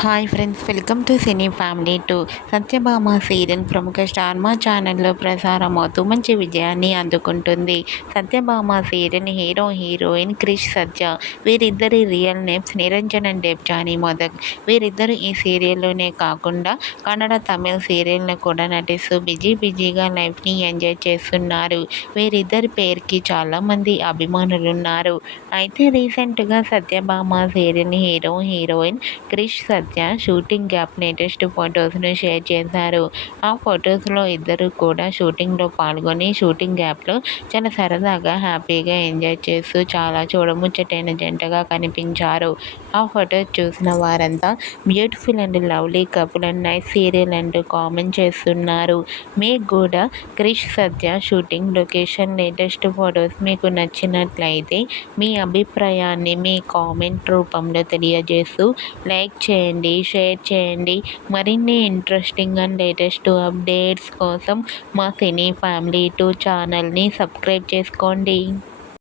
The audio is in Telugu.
Hi friends, welcome to cine family 2. Satyabhama serial ప్రముఖ స్టార్ మా ఛానల్లో ప్రసారం అవుతూ మంచి విజయాన్ని అందుకుంటుంది. Satyabhama serial hero heroine Krish Satya, వీరిద్దరి real names Niranjan and Devjani Modak. వీరిద్దరు ఈ సీరియల్లోనే కాకుండా కన్నడ, తమిళ సీరియల్లో కూడా నటిస్తూ బిజీగా లైఫ్ని ఎంజాయ్ చేస్తున్నారు. వీరిద్దరి పేరుకి చాలామంది అభిమానులున్నారు. అయితే రీసెంట్గా Satyabhama serial hero heroine Krish Satya shooting gap latest ఫొటోస్ను షేర్ చేశారు. ఆ ఫొటోస్లో ఇద్దరు కూడా షూటింగ్లో పాల్గొని షూటింగ్ గ్యాప్లో చాలా సరదాగా హ్యాపీగా ఎంజాయ్ చేస్తూ చాలా చూడముచ్చటైన జంటగా కనిపించారు. ఆ ఫొటోస్ చూసిన వారంతా beautiful and lovely couple and nice serial అంటూ కామెంట్ చేస్తున్నారు. మీకు కూడా Krish Satya shooting location latest photos మీకు నచ్చినట్లయితే మీ అభిప్రాయాన్ని మీ కామెంట్ రూపంలో తెలియజేస్తూ లైక్ చేయండి, షేర్ చేయండి. మరిన్ని ఇంట్రెస్టింగ్ అండ్ లేటెస్ట్ అప్డేట్స్ కోసం మా సినీ ఫ్యామిలీ 2 ఛానల్ని సబ్స్క్రైబ్ చేసుకోండి.